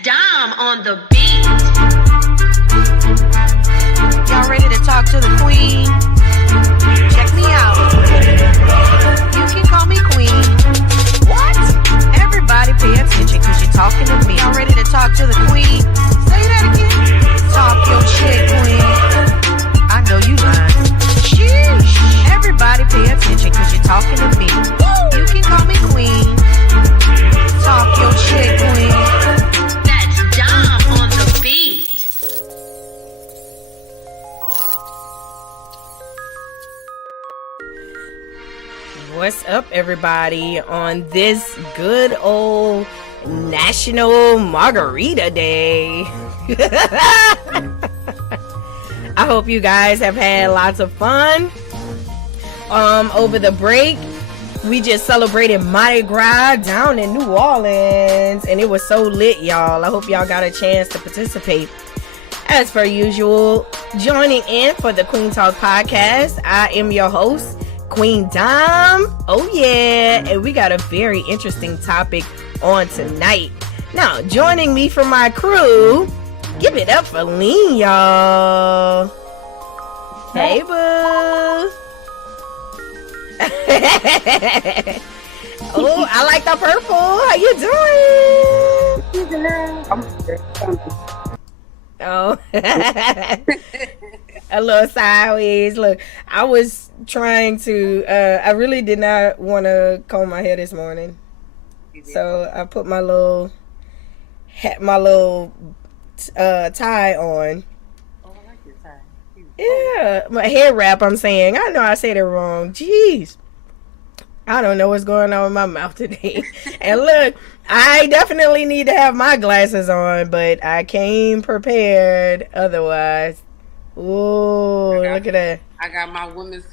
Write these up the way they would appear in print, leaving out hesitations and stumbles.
Dom on the beat. Y'all ready to talk to the queen? Check me out. You can call me queen. What? Everybody pay attention because you're talking to me. Y'all ready to talk to the queen? Say that again. Talk your shit, queen. I know you lying. Sheesh. Everybody pay attention because you're talking to me. You can call me queen. Talk your shit, queen. That's Dom on the beat. What's up, everybody, on this good old National Margarita Day? I hope you guys have had lots of fun over the break. We just celebrated Mardi Gras down in New Orleans, and it was so lit, y'all. I hope y'all got a chance to participate. As per usual, joining in for the Queen Talk podcast, I am your host, Queen Dom. Oh yeah, and we got a very interesting topic on tonight. Now, joining me from my crew, give it up for Lean, y'all. Hey, boo. Oh, I like the purple. How you doing? Oh, a little sideways. Look, I was trying to. I really did not want to comb my hair this morning, so I put my little tie on. Oh, I like your tie. Yeah, my hair wrap. I'm saying. I know I said it wrong. Jeez. I don't know what's going on with my mouth today. And look, I definitely need to have my glasses on, but I came prepared otherwise. Ooh, look at that. I got my women's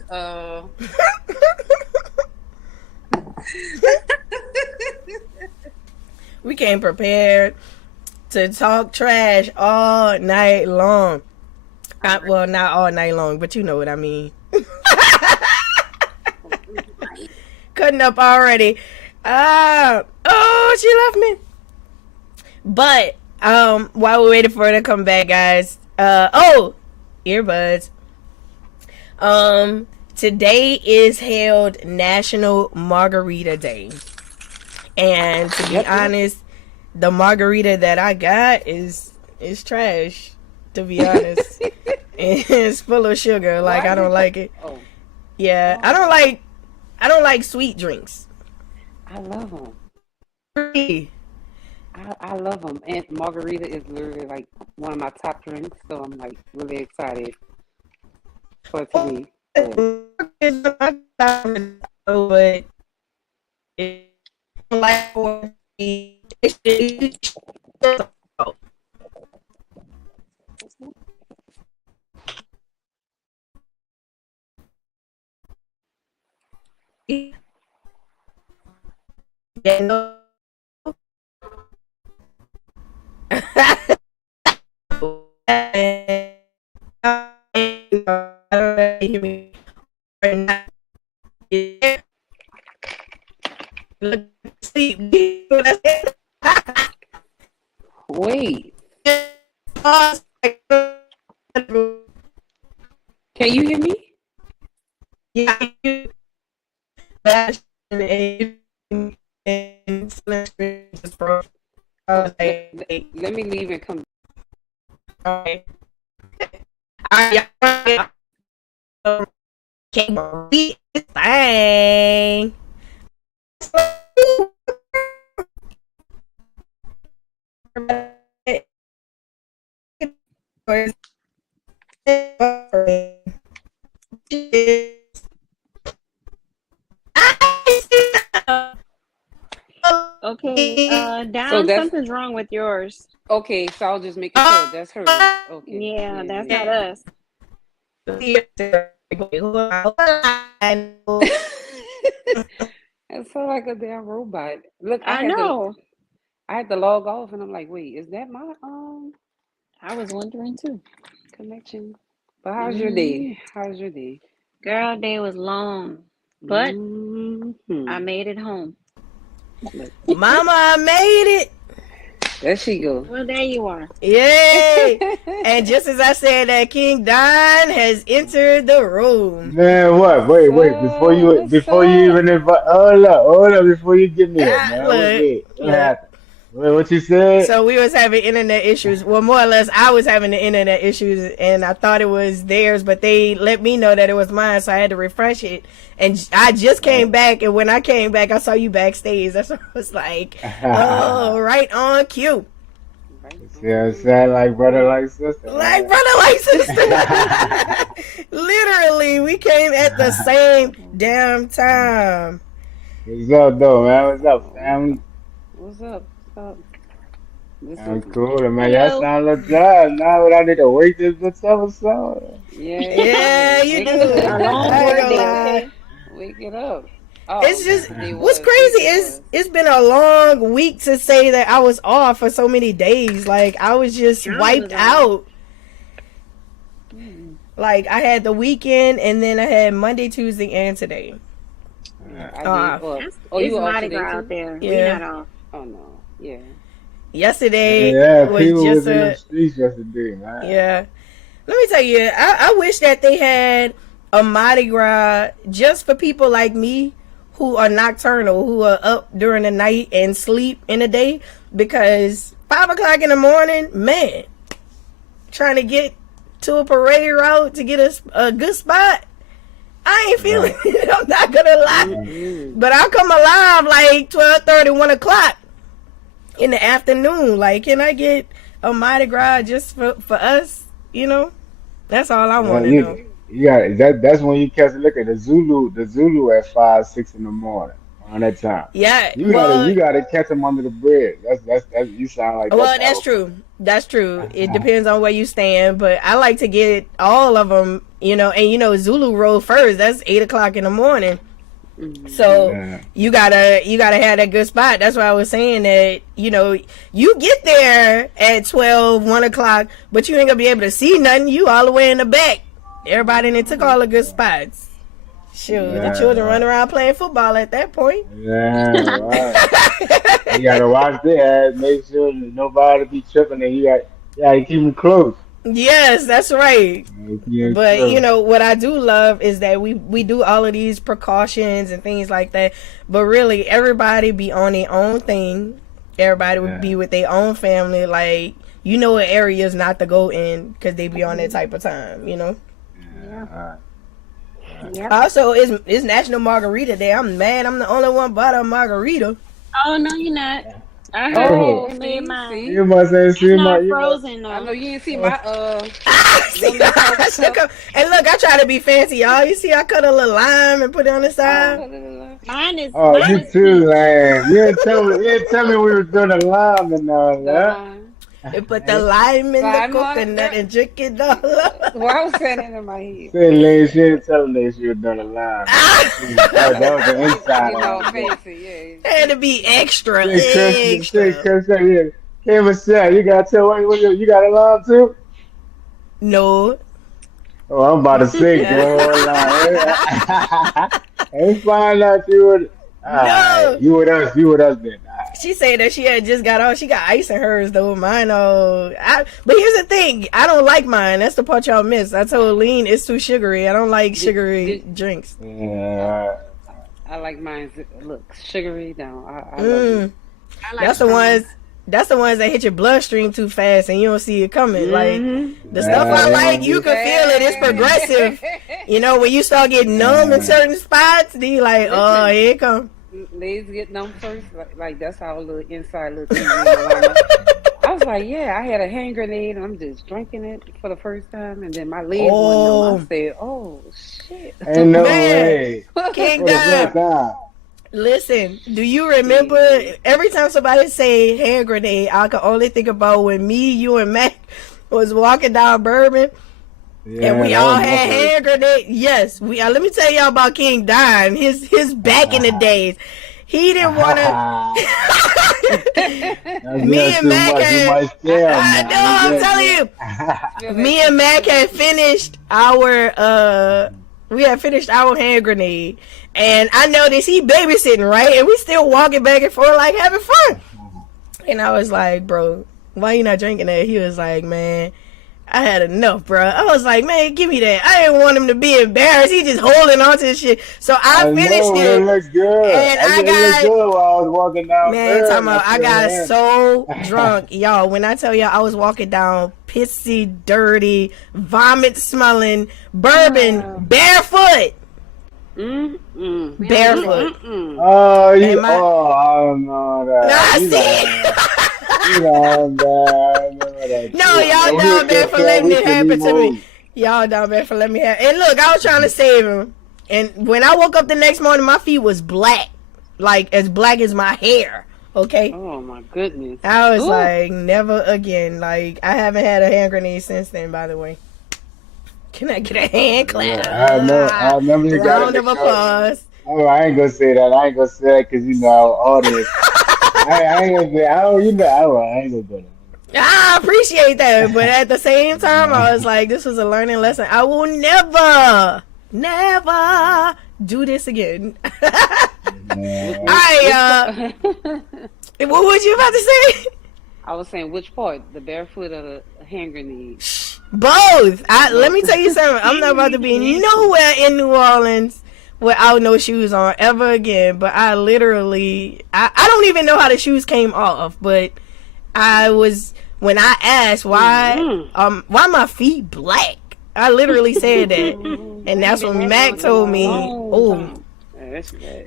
We came prepared to talk trash all night long. Well, not all night long, but you know what I mean. Cutting up already. Oh, she left me. But while we're waiting for her to come back, guys. Earbuds. Today is held National Margarita Day. And to be honest, the margarita that I got is trash, to be honest. It's full of sugar. Like, I don't like it. Oh. Yeah, I don't like sweet drinks. I love them. Really? I love them. And margarita is literally like one of my top drinks, so I'm like really excited for it to be. But it's like for me, yeah, no. Wait, can you hear me? Yeah. Let me leave and come. Okay. Can't believe this thing. Okay, Dom, So that's something's wrong with yours. okay. So I'll just make sure that's her. Okay. Yeah, that's yeah. not us. It sounds like a damn robot. Look, I know. I had to log off, and I'm like, wait, is that my I was wondering too. connection? But how's your day? How's your day? Girl, day was long, but Mhm. I made it home. Mama, I made it. There she go. Well, there you are. Yay! And just as I said that, King Don has entered the room. Man, what? Wait. Before you even invite. Hold up. Before you get me there, man. What happened? Wait, what you said? So we was having internet issues. Well, more or less, I was having the internet issues, and I thought it was theirs, but they let me know that it was mine, so I had to refresh it. And I just came back, and when I came back, I saw you backstage. That's what I was like, oh, right on cue. Yeah, it sound like brother, like sister. Like brother, like sister. Literally, we came at the same damn time. What's up, though, man? What's up, family? What's up? I'm cool, man. Y'all sound like that. Now I need to wake this bitch up or something. Yeah, you do. A long I ain't work gonna day, lie. okay? Wake it up. Oh, It's just it what's was, crazy it is was. it's been a long week to say that I was off for so many days. Like I was just I was wiped off. out. Like I had the weekend and then I had Monday, Tuesday, and today. I did. It's you were off Mardi today, Gras too? out there. Yeah. We not off. Oh no, yeah. Yesterday Yeah, was people just was in a the streets yesterday, man. yeah. Let me tell you, I wish that they had a Mardi Gras just for people like me who are nocturnal, who are up during the night and sleep in the day, because 5 o'clock in the morning, man, trying to get to a parade route to get a good spot, I ain't feeling it. I'm not gonna lie. But I'll come alive like 12:30, 1 o'clock in the afternoon. Like, can I get a Mardi Gras just for us? You know? That's all I want to know. You got that's when you catch a look at the Zulu at 5, 6 in the morning on that time. Yeah, You gotta catch them under the bridge. That's you sound like well, that's true. That's true. It depends on where you stand, but I like to get all of them, you know. And Zulu roll first. That's 8 o'clock in the morning. So Yeah. you gotta have that good spot. That's why I was saying that you get there at 12, 1 o'clock, but you ain't gonna be able to see nothing. You all the way in the back. Everybody they took all the good spots. Shoot, the children run around playing football at that point. Yeah, right. You gotta watch their ass, make sure that nobody be tripping, and you gotta keep them close. Yes, that's right. Yeah, But sure. what I do love is that we do all of these precautions and things like that. But really, everybody be on their own thing. Everybody would be with their own family. Like what areas not to go in because they be on that type of time. Alright. Yep. Also, it's National Margarita Day. I'm mad. I'm the only one bought a margarita. Oh, no, you're not. I heard Oh. it. I made mine. You must have It's seen not my. frozen, I know though. you didn't see my And look, I try to be fancy, y'all. You see, I cut a little lime and put it on the side. Mine is. Oh, mine you is too, peach. man. You didn't tell me we were doing a line and all that. And put the lime in the Lime on it, coconut yeah. and drink it all up. Well, I was saying that in my head. Say, Lane, she didn't tell me she was doing a line. That was the inside. You know, line. fancy, yeah. Had to be extra, Say, extra. Chris, yeah. Hey, Michelle, you gotta tell what you got a line too? No. Oh, I'm about to sing the whole line. Let's find out you would. No. You with us then. Alright. She said that she had just got off. She got ice in hers though. Mine all. But here's the thing. I don't like mine. That's the part y'all missed. I told Lean it's too sugary. I don't like sugary drinks. Yeah. I like mine. Look, sugary down. I love it. I like That's the mine. ones. That's the ones that hit your bloodstream too fast and you don't see it coming. Like the stuff Yeah, I yeah, like, you can feel it. It's progressive. When you start getting numb in certain spots, then you like, oh, here it come. Ladies get numb first. Like that's our little inside little thing. I was like, yeah, I had a hand grenade and I'm just drinking it for the first time. And then my legs went numb. I said, oh, shit. Ain't no Man. way. King For the first Dime. time. Listen, do you remember every time somebody say hand grenade, I can only think about when me, you, and Mac was walking down Bourbon Yeah, and we that all was my had first. hand grenade. Yes, we. Let me tell y'all about King Dime. His back in the days. He didn't want to. Me and Mac had. I know. I'm telling you. Me and Mac had finished our we had finished our hand grenade, and I noticed he babysitting, right, and we still walking back and forth like having fun. And I was like, bro, why you not drinking that? He was like, man, I had enough, bro. I was like, man, give me that. I didn't want him to be embarrassed. He just holding on to this shit. So I finished know, it. It looked good. And I it looked good while I was walking down. Man, talking about, I got so drunk. Y'all, when I tell y'all I was walking down pissy, dirty, vomit smelling, bourbon, barefoot. Barefoot. Oh, I don't know that. No, y'all down bad for letting it happen to me. Y'all down bad for letting me happen. And look, I was trying to save him. And when I woke up the next morning, my feet was black. Like, as black as my hair. Okay? Oh, my goodness. I was like, never again. Like, I haven't had a hand grenade since then, by the way. Can I get a hand clap? Yeah, I remember you got round of applause. Oh, I ain't gonna say that. I ain't gonna say that because, all this. I ain't gonna say, I ain't gonna do that. I appreciate that, but at the same time, I was like, this was a learning lesson. I will never do this again. All right, what was you about to say? I was saying, which part? The barefoot or the hand grenade? Both. Let me tell you something. I'm not about to be nowhere in New Orleans without no shoes on ever again. But I literally, I don't even know how the shoes came off. But when I asked why my feet black, I literally said that, and that's when Mac told me.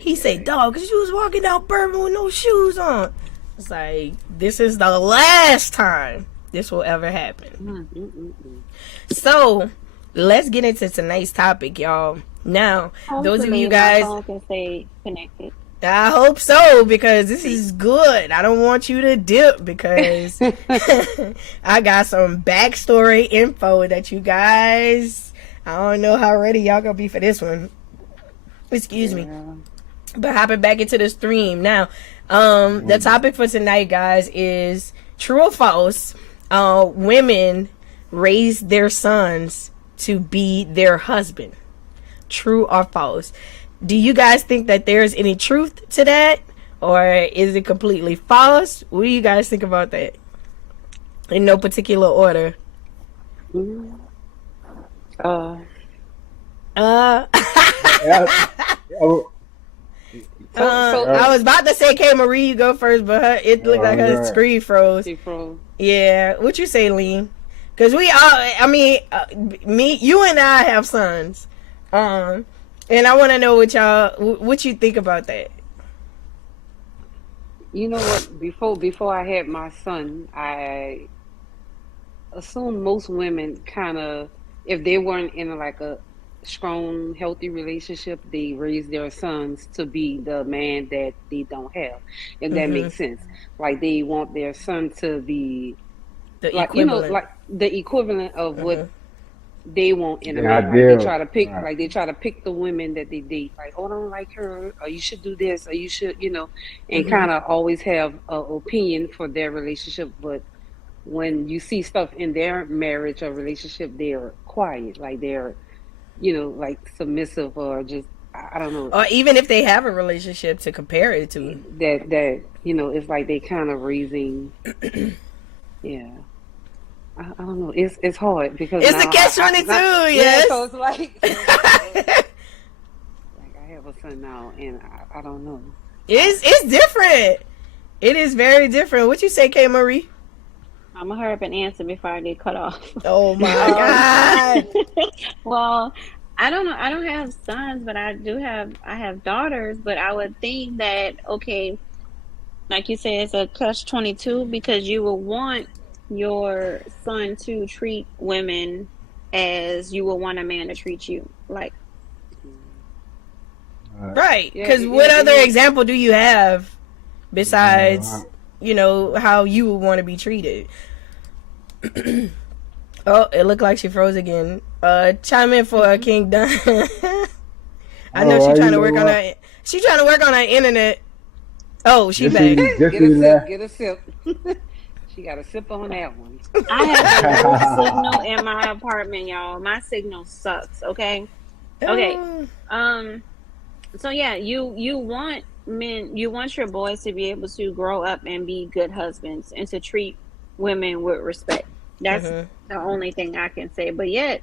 He said, "Dog, cause you was walking down Bourbon with no shoes on." It's like, this is the last time this will ever happen. So let's get into tonight's topic, y'all. Now, those of you guys, my phone can stay connected. I hope so, because this is good. I don't want you to dip, because I got some backstory info that you guys, I don't know how ready y'all gonna be for this one. Excuse me. But hopping back into the stream now. The topic for tonight, guys, is true or false. Women raise their sons to be their husband. True or false? Do you guys think that there's any truth to that, or is it completely false? What do you guys think about that? In no particular order. I was about to say, K. Marie, you go first, but it looked like her screen froze. She froze. Yeah, what you say, Lean? Because we all, me, you and I have sons, and I want to know what you think about that. You know what? Before I had my son, I assumed most women kind of, if they weren't in a strong, healthy relationship, they raise their sons to be the man that they don't have. If that makes sense. Like, they want their son to be the equivalent of what they want in a man. Like, they try to pick the women that they date. Like, oh, I don't like her, or you should do this, or you should, and kind of always have an opinion for their relationship. But when you see stuff in their marriage or relationship, they're quiet. Like, they're submissive, or just, I don't know. Or even if they have a relationship to compare it to. That it's like they kind of raising, yeah. I don't know. It's hard because it's a catch-22, yes. So it's like I have a son now, and I don't know. It's different. It is very different. What you say, K. Marie? I'm gonna hurry up and answer before I get cut off. Oh my God. Well, I don't know. I don't have sons, but I have daughters. But I would think that, okay, like you said, it's a catch-22, because you will want your son to treat women as you would want a man to treat you. Like, right. Because what other example do you have besides, how you would want to be treated? Oh, it looked like she froze again. Chime in for King Dunn. I know she's trying to work on her. She's trying to work on her internet. Oh, she back. Get a sip. She got a sip on that one. I have the worst signal in my apartment, y'all. My signal sucks. Okay. So yeah, you want men, you want your boys to be able to grow up and be good husbands and to treat women with respect. That's Mhm. the only thing I can say. But yet,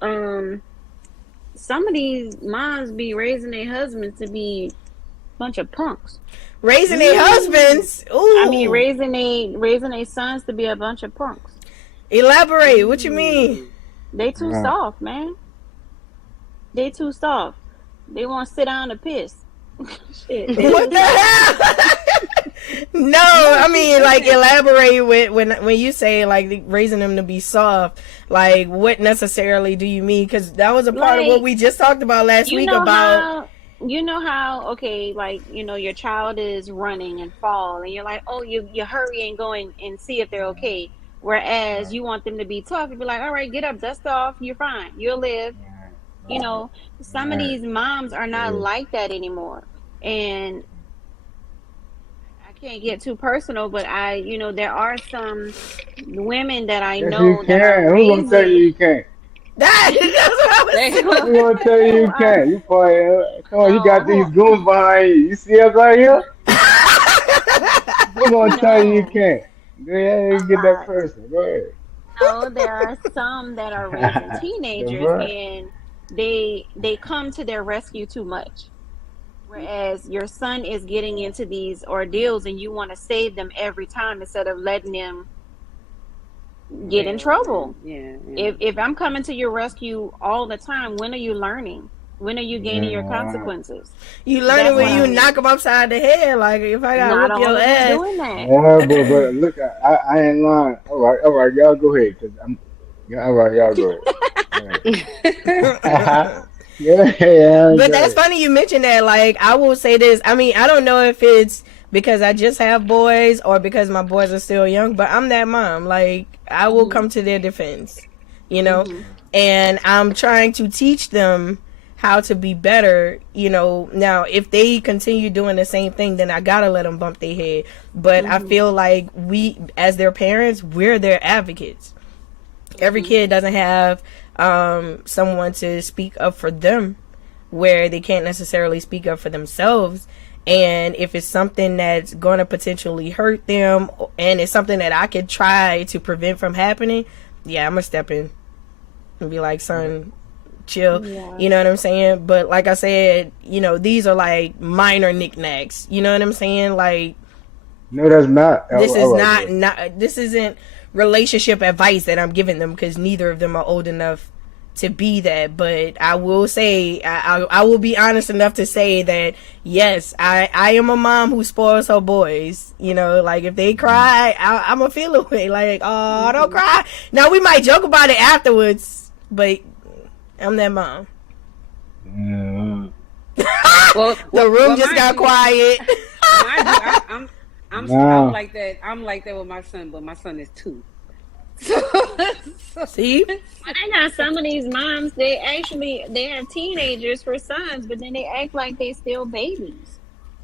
um, some of these moms be raising their husbands to be a bunch of punks. Raising their husbands. I mean, Ooh. raising their sons to be a bunch of punks. Elaborate. What you mean? They too Nah. soft, man. They too soft. They want to sit down and piss. Shit, they What too the soft. hell? No, I mean like elaborate with when you say like raising them to be soft. Like what necessarily do you mean? Because that was a part of what Like, we just talked about last you week know about. how okay, like, your child is running and fall and you're like, oh, you hurry and go and see if they're okay, whereas you want them to be tough. You'd be like, all right, get up, dust off, you're fine, you'll live. you know some of Right. these moms are not Yeah. like that anymore. And I can't get too personal, but there are some women that I Yes, you know that are can. Who gonna tell you raising. you can't? That's what I was They, saying. Who gonna tell you who you are can't? You probably come on. You got these no goons behind you. You see us right here? Who who gonna tell you you no can't? Go ahead a and get that lot. person. Go ahead. No, there are some that are raising The teenagers, fuck? and they come to their rescue too much. Whereas your son is getting into these ordeals and you want to save them every time instead of letting them get in fail. trouble. Yeah, yeah. If I'm coming to your rescue all the time, when are you learning? When are you gaining your Yeah. consequences? You learning That's what when you I Yeah. knock them upside the head. Like if I gotta not whoop your all of them ass. doing that. Yeah, but look, I ain't lying. All right, y'all go ahead, cause I'm. Yeah, all right, y'all go ahead. Yeah, yeah, But go that's ahead. funny you mentioned that. Like, I will say this. I mean, I don't know if it's because I just have boys or because my boys are still young, but I'm that mom. Like, I will Hmm. come to their defense, you know? Hmm. And I'm trying to teach them how to be better, you know. Now, if they continue doing the same thing, then I gotta let them bump their head. But I Hmm. feel like we, as their parents, we're their advocates. Every Hmm. kid doesn't have someone to speak up for them where they can't necessarily speak up for themselves. And if it's something that's going to potentially hurt them and it's something that I could try to prevent from happening, yeah, I'm going to step in and be like, son, chill. Yeah. You know what I'm saying? But like I said, you know, these are like minor knickknacks. You know what I'm saying? Like, No, that's not. this All is right, go not this isn't relationship advice that I'm giving them because neither of them are old enough to be that. But I will say I will be honest enough to say that yes, I am a mom who spoils her boys. You know, like if they cry, I'm gonna feel away. Like, oh, don't Hmm. cry. Now we might joke about it afterwards, but I'm that mom. ahead. well, The room just mind got you, quiet. mind you, I'm No. like that. I'm like that with my son, but my son is 2. So, so See? But I got some of these moms, they have teenagers for sons, but then they act like they still babies.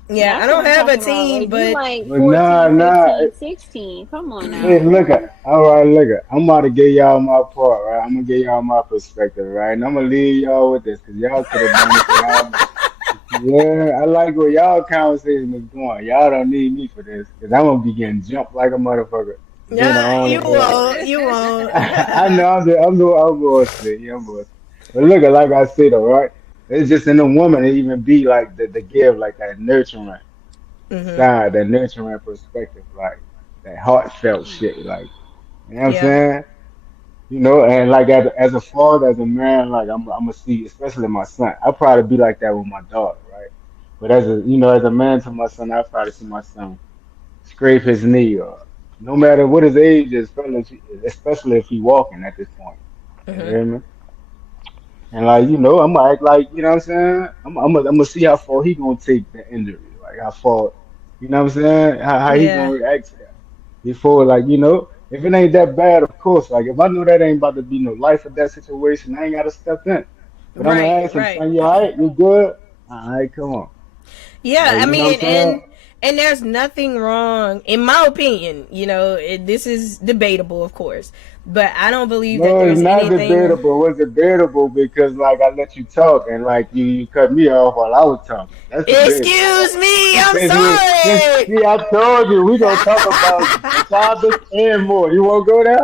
Yeah, I That's what don't I'm have a talking about. teen, Like, you but like But nah, 14, nah. 15, 16. Come on Hey, now. look at. All right, look at. I'm about to give y'all my part, right? I'm gonna give y'all my perspective, right? And I'm gonna leave y'all with this, cause y'all could have done it for y'all. Yeah, I like where y'all conversation is going. Y'all don't need me for this, cause I'm gonna be getting jumped like a motherfucker. Being the yeah, only you one. won't. You won't. I know I'm bullshit. Yeah, I'm bullshit. But look at like I said though, right? It's just in the woman to even be like the give like that nurturing Hmm. side, that nurturing perspective, like that heartfelt shit, like you know what I'm Yeah. saying? You know, and like as a father, as a man, like I'm gonna see, especially my son. I'll probably be like that with my daughter, right? But as a man to my son, I probably see my son scrape his knee or no matter what his age is, especially if he walking at this point. You Hmm. hear me? And like, I'm gonna act like, you know what I'm saying? I'm gonna see how far he gonna take the injury, like how far, you know what I'm saying? How he gonna Yeah. react to that before, like, if it ain't that bad, of course, like if I know that ain't about to be no life or death situation, I ain't gotta step in. But I'm gonna Right. ask him, Right. son, you all right? You good? All right, come on. Yeah. Like, I you know what mean, I'm saying? And there's nothing wrong, in my opinion. This is debatable, of course, but I don't believe that No, it's there's not anything. debatable. It's debatable because like I let you talk and like you cut me off while I was talking. That's debatable. Excuse me, I'm Since sorry. see, I told you we gonna talk about the topic and more. You wanna go there?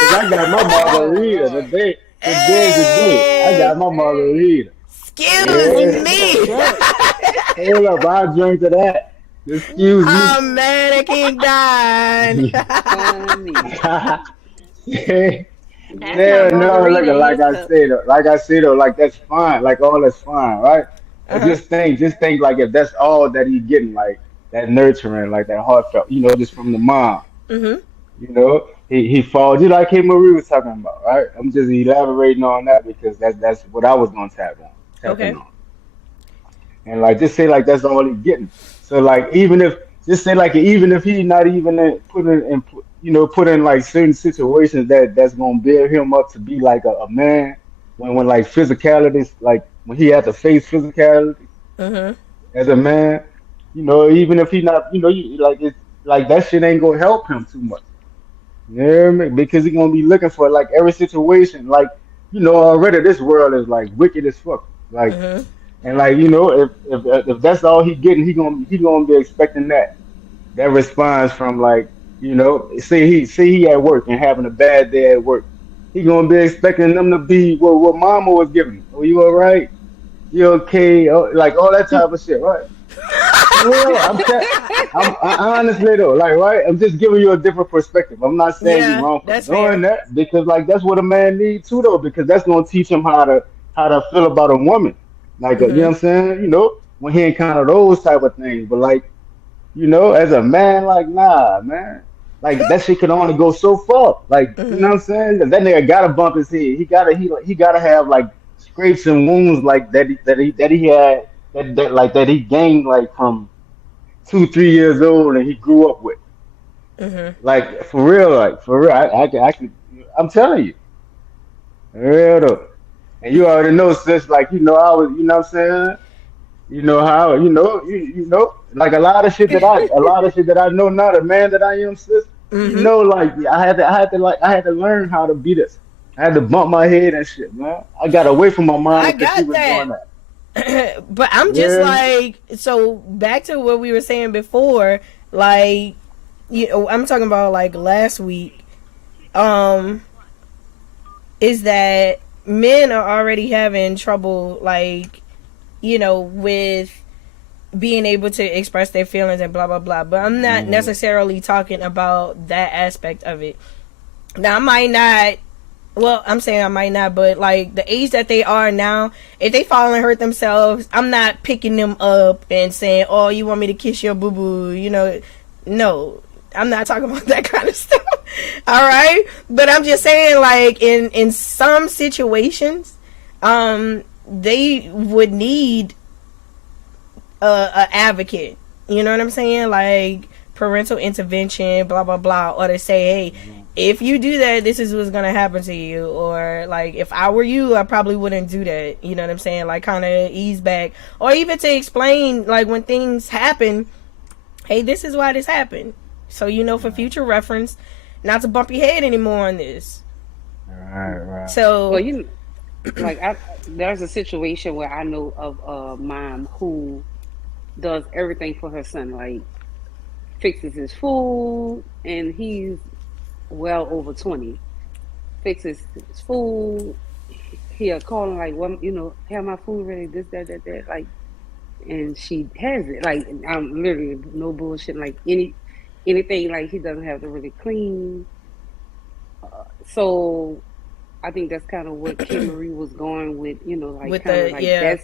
Cause I got my Oh margarita Lord. today. Today's the day. I Hey, got my Hey. margarita. excuse Let Yeah. me get a me. drink. Hold up, I'll drink to that. Excuse me. Oh man, I can't Funny. Yeah, That's not yeah, no, look, margarita. He's a like I said though, like that's fine, like all that's fine, right? But Uh-huh. just think, like if that's all that he's getting, like that nurturing, like that heartfelt, just from the mom, Mhm. he falls, just like K Marie was talking about, right? I'm just elaborating on that because that's what I was gonna tap in Okay. on, and like just say like that's all he's getting. So like just say like even if he's not even put in like certain situations that's gonna build him up to be like a man when like physicality like when he had to face physicality Mhm. as a man, even if he not like it's like that shit ain't gonna help him too much. You know what I mean? Because he's gonna be looking for like every situation, like already this world is like wicked as fuck. Like Mhm. and like if that's all he getting, he gonna be expecting that response from like say he at work and having a bad day at work. He gonna be expecting them to be what mama was giving him. Oh, you all right? You okay? Oh, like all that type of shit, right? For real, I honestly though, like, right? I'm just giving you a different perspective. I'm not saying you're Yeah, wrong for that's doing fair. that because, like, that's what a man needs too, though, because that's gonna teach him how to feel about a woman. Like, you know Mhm. what I'm saying? When he encounter those type of things. But like, as a man, like, nah, man. Like that shit can only go so far. Like, you know Mhm. what I'm saying? That nigga gotta bump his head. He gotta have like scrapes and wounds like that he had that he gained like from 2, 3 years old and he grew up with. Mhm. Like for real. I can. I'm telling you, for real though. And you already know, sis. Like I was. You know what I'm saying? You know how like a lot of shit that I know now, the man that I am, sis. Mhm. Like I had to learn how to be this. I had to bump my head and shit, man. I got away from my mom I because she got was doing that. that. But I'm just Yeah. like, so back to what we were saying before, like, I'm talking about like last week. Um, is that men are already having trouble, like, with being able to express their feelings and blah blah blah. But I'm not Mm, necessarily talking about that aspect of it. Now, I might not. Well, I'm saying I might not, but like the age that they are now, if they fall and hurt themselves, I'm not picking them up and saying, "Oh, you want me to kiss your boo boo?" No, I'm not talking about that kind of stuff. All right, but I'm just saying, like in some situations, they would need a advocate. You know what I'm saying? Like parental intervention, blah blah blah, or to say, hey, mm, if you do that, this is what's gonna happen to you. Or like, if I were you, I probably wouldn't do that. You know what I'm saying? Like, kind of ease back, or even to explain, like when things happen, hey, this is why this happened, so for future reference, not to bump your head anymore on this. right, right. Well, So, like there's a situation where I know of a mom who does everything for her son, like fixes his food, and he's well over 20. Fixes his food. He'll call him like, "What, have my food ready?" This, that. Like, and she has it. Like, I'm literally no bullshit. Like anything. Like he doesn't have to really clean. So I think that's kind of what Kim Marie was going with. Like with kind of the like yeah, that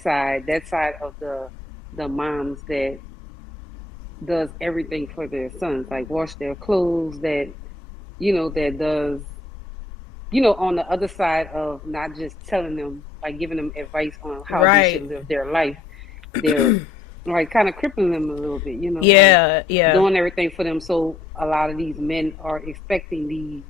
side of the moms that does everything for their sons, like wash their clothes. That does on the other side of not just telling them, like giving them advice on how they should right, live their life, they're like kind of crippling them a little bit, like yeah, yeah, doing everything for them. So a lot of these men are expecting these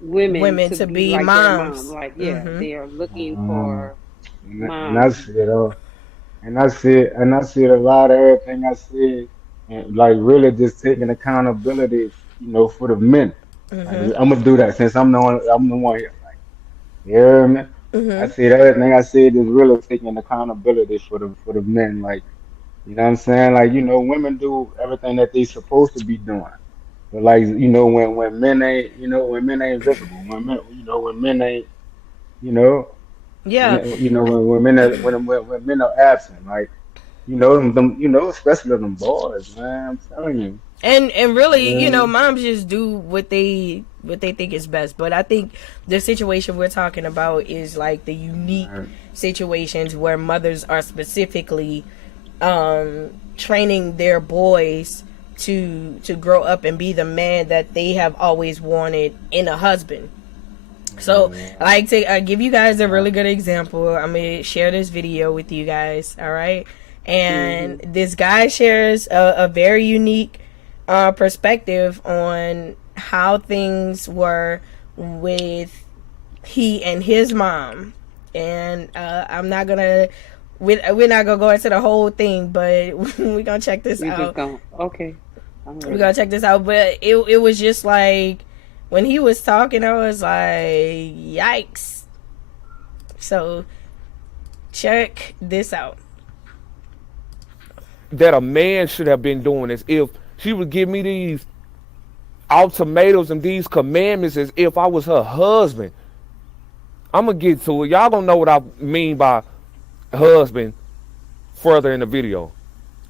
women women to to be be like their mom. moms. Like, yeah, Mm-hmm. they are looking Um, for and I moms. see it all. And I see it a lot of everything I see. and like really just taking accountability, for the men. Like I'm gonna do that since I'm the one here. Like, you hear me? I Mm-hmm. said everything I said is really taking accountability for the men. Like, you know what I'm saying? Like, women do everything that they supposed to be doing. But like, when men ain't, when men ain't visible, when men ain't, you know, Yeah. when men are absent, like, especially them boys, man. I'm telling you. And really, Yeah. moms just do what they think is best. But I think the situation we're talking about is like the unique Right. situations where mothers are specifically training their boys to grow up and be the man that they have always wanted in a husband. So, Yeah. I like to give you guys a really good example. I'm gonna share this video with you guys. All right, and Mhm. this guy shares a very unique perspective on how things were with he and his mom. And I'm not gonna we're not gonna go into the whole thing, but we're gonna check this You just out. gonna okay. I'm We're ready. gonna check this out. But it was just like when he was talking, I was like, yikes. So check this out. That a man should have been doing is if she would give me these ultimatums and these commandments as if I was her husband. I'm gonna get to it. Y'all don't know what I mean by husband further in the video.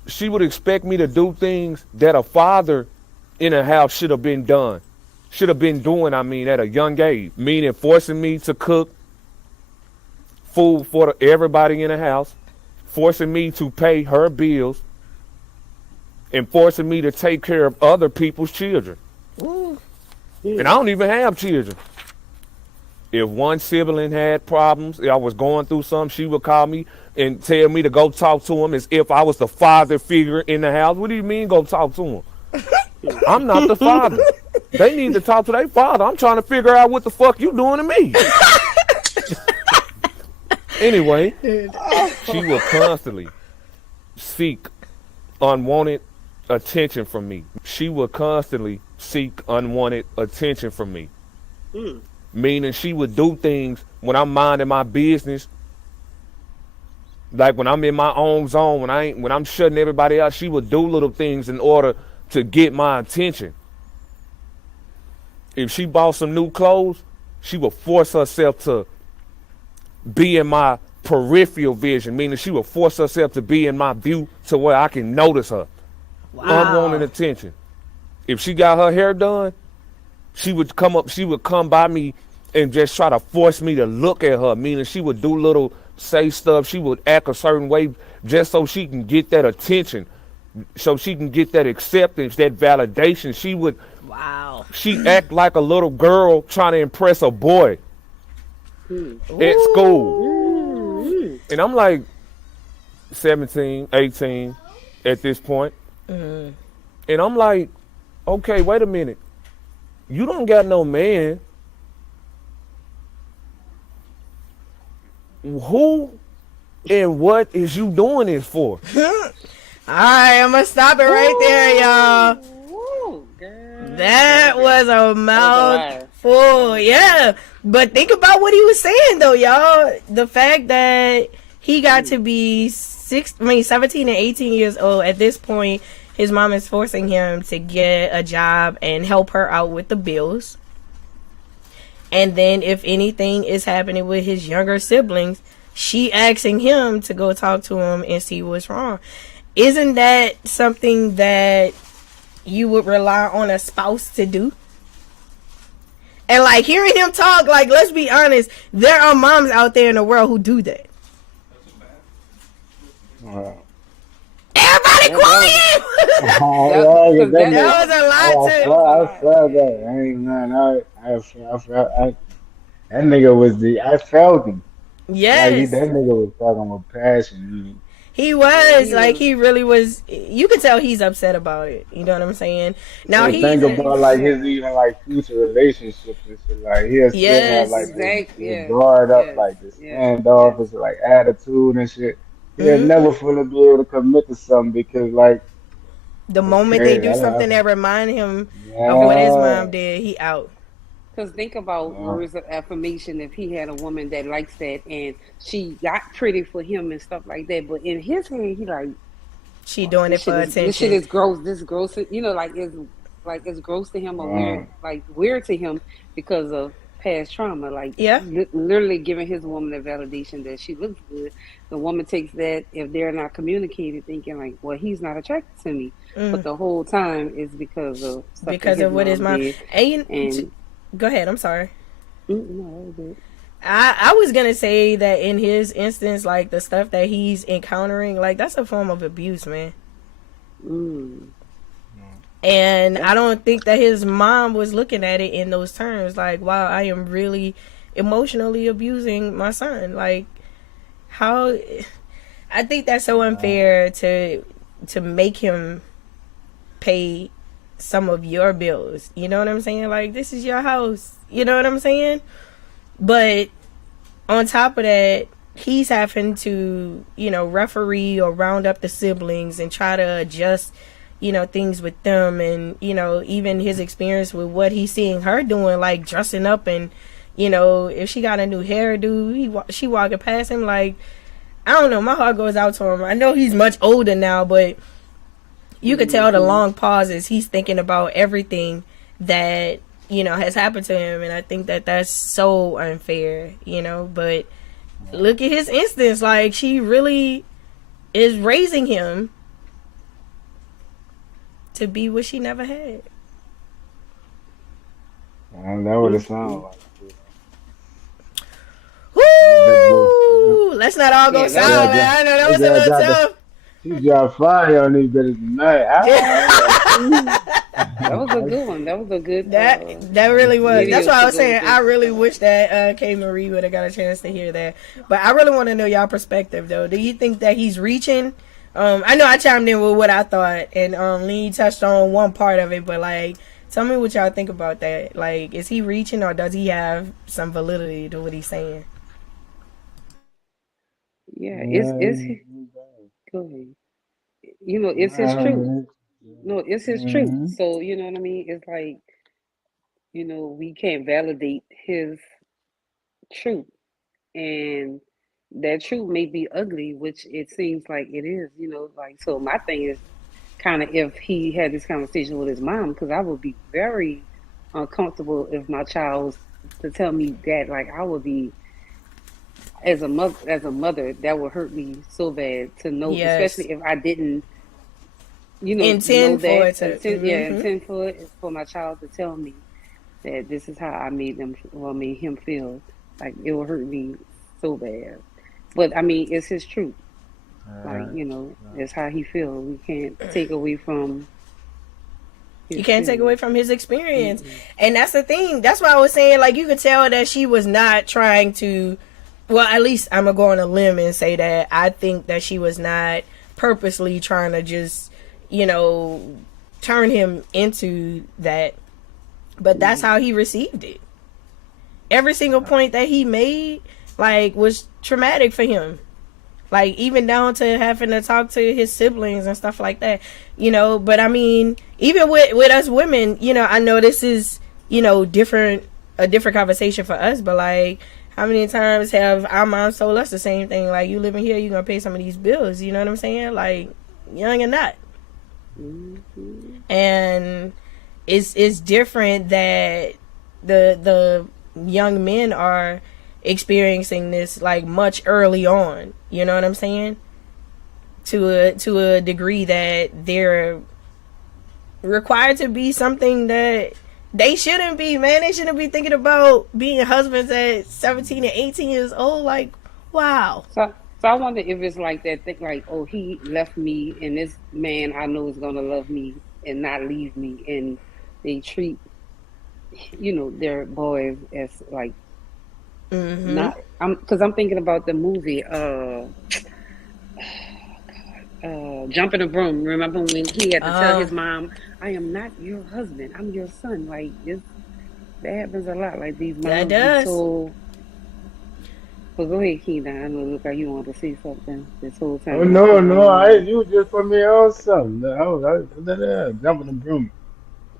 She would expect me to do things that a father in a house should have been done. Should have been doing, I mean, at a young age. Meaning forcing me to cook food for everybody in the house, forcing me to pay her bills, and forcing me to take care of other people's children. Ooh. And I don't even have children. If one sibling had problems, if I was going through something, she would call me and tell me to go talk to him as if I was the father figure in the house. What do you mean go talk to him? I'm not the father. They need to talk to their father. I'm trying to figure out what the fuck you doing to me. Anyway, she will constantly seek unwanted attention from me. She will constantly seek unwanted attention from me. Meaning she would do things when I'm minding my business, like when I'm in my own zone, when I'm shutting everybody out, she would do little things in order to get my attention. If she bought some new clothes, she would force herself to be in my peripheral vision, meaning she would force herself to be in my view to where I can notice her. Unwanted Wow. attention. If she got her hair done, she would come by me and just try to force me to look at her, meaning she would do little say stuff, she would act a certain way just so she can get that attention, so she can get that acceptance, that validation. Wow. She act like a little girl trying to impress a boy at school. Ooh. And I'm like 17, 18 at this point. Mm. And I'm like, okay, wait a minute. You don't got no man. Who and what is you doing this for? Alright, I'm gonna stop it right there, y'all. Woo, girl. That was a That was a mouthful. Yeah. But think about what he was saying though, y'all. The fact that he got to be 17 and 18 years old at this point, his mom is forcing him to get a job and help her out with the bills. And then if anything is happening with his younger siblings, she asking him to go talk to him and see what's wrong. Isn't that something that you would rely on a spouse to do? And like hearing him talk, like let's be honest, there are moms out there in the world who do that. Wow. Everybody That quiet! Yeah, that- That was a lot I too. felt that. I ain't man. That nigga was I felt him. Like Yes. that nigga was talking with passion. He was he like was. he really was. You could tell he's upset about it. You know what I'm saying? Now And he's think about like his even like future relationships and shit. Like he'll still have yes, like Exactly. this Yes. guard up, Yes. like this Yes. standoffish like attitude and shit. He'll Mhm. never fully be able to commit to something because like The That's moment they crazy. do something that remind him of what his Yeah. mom did, he out. Because think about Yeah. words of affirmation. If he had a woman that likes that and she got pretty for him and stuff like that, but in his head, he She doing it for this shit attention. is gross. This is gross. You know, like it's gross to him or weird, Wow. like weird to him because of past trauma. Like Yeah. literally giving his woman a validation that she looks good. The woman takes that if they're not communicating, thinking like, well, he's not attracted to me, but Mm. the whole time is because of stuff that Because his of what his mom mom. did. And And go ahead. I'm sorry. no, that was it. I was gonna say that in his instance, like the stuff that he's encountering, like that's a form of abuse, man. Mm. And That's I don't think that his mom was looking at it in those terms. Like, wow, I am really emotionally abusing my son. Like, how? I think that's so unfair to make him pay some of your bills. You know what I'm saying? Like, this is your house. You know what I'm saying? But on top of that, he's having to, referee or round up the siblings and try to adjust, things with them. And, even his experience with what he's seeing her doing, like dressing up and, if she got a new hairdo, she walking past him like, I don't know, my heart goes out to him. I know he's much older now, but you could tell the long pauses. He's thinking about everything that, has happened to him. And I think that that's so unfair, but look at his instance. Like, she really is raising him to be what she never had. And that what it sounds like. That boy, Woo! Let's not all go Yeah, that yeah, sour, was man. I know that that was a girl little dropped the, tough. she dropped fire on these bitches tonight. that was a good one. That was a good That really was. That's video why I to was go saying with I this. really wish that K Marie would have got a chance to hear that. But I really want to know y'all perspective though. Do you think that he's reaching? I know I chimed in with what I thought, and Lee touched on one part of it, but like, tell me what y'all think about that. Like, is he reaching, or does he have some validity to what he's saying? Yeah, it's Yeah. go ahead. It's his truth. No, it's his truth. Mm-hmm. So you know what I mean. It's like we can't validate his truth, and that truth may be ugly, which it seems like it is. Like so. My thing is kind of if he had this conversation with his mom, because I would be very uncomfortable if my child was to tell me that. Like I would be as a mother, that would hurt me so bad to know, Yes, especially if I didn't, know intend for that it to. intend for it is for my child to tell me that this is how I made made him feel. Like it will hurt me so bad. But I mean, it's his truth. Like, it's how he feels. We can't take away from You his can't take feelings. away from his experience. Mm-mm. And that's the thing. That's why I was saying, like, you could tell that she was not trying to, well, at least I'm going to go on a limb and say that I think that she was not purposely trying to just, turn him into that. But that's how he received it. Every single point that he made, like, was traumatic for him. Like, even down to having to talk to his siblings and stuff like that, But I mean, even with us women, I know this is, a different conversation for us, but like, how many times have our moms told us the same thing? Like, you living here, you're going to pay some of these bills, you know what I'm saying? Like, young or not. Mm-hmm. And it's different that the young men are experiencing this like much early on, you know what I'm saying, to a degree that they're required to be something that they shouldn't be, man. They shouldn't be thinking about being husbands at 17 and 18 years old. Like, wow. So I wonder if it's like that thing, like, oh, he left me, and this man I know is gonna love me and not leave me, and they treat, their boys as like Mm-hmm. not. Because I'm thinking about the movie, Jump in the Broom. Remember when he had to tell his Oh, mom, "I am not your husband. I'm your son." Like this, that happens a lot. Like these that moms be does. so But go ahead, Keena. I know look like you want to say something this whole Oh time. no, no, you just put me on something. Jumping the broom.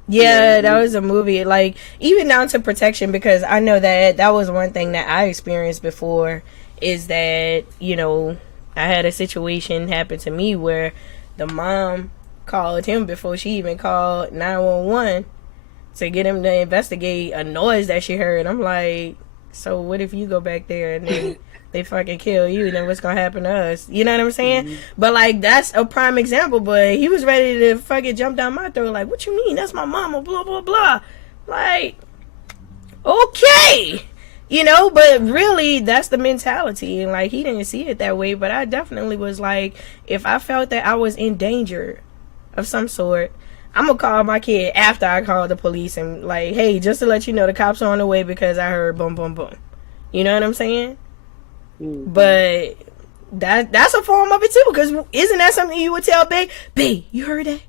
Yeah, that was a movie. Like, even down to protection, because I know that that was one thing that I experienced before, is that, you know, I had a situation happen to me where the mom called him before she even called 911 to get him to investigate a noise that she heard. I'm like, so what if you go back there and then they fucking kill you, then what's gonna happen to us? You know what I'm saying? Mm-hmm. But like, that's a prime example. But he was ready to fucking jump down my throat. Like, what you mean? That's my mama. Blah blah blah. Like, okay, you know. But really, that's the mentality. And like, he didn't see it that way. But I definitely was like, if I felt that I was in danger of some sort, I'm gonna call my kid after I call the police and like, hey, just to let you know, the cops are on the way because I heard boom boom boom. You know what I'm saying? Mm-hmm. But that's a form of it too, because isn't that something you would tell Bae? Bae, you heard that?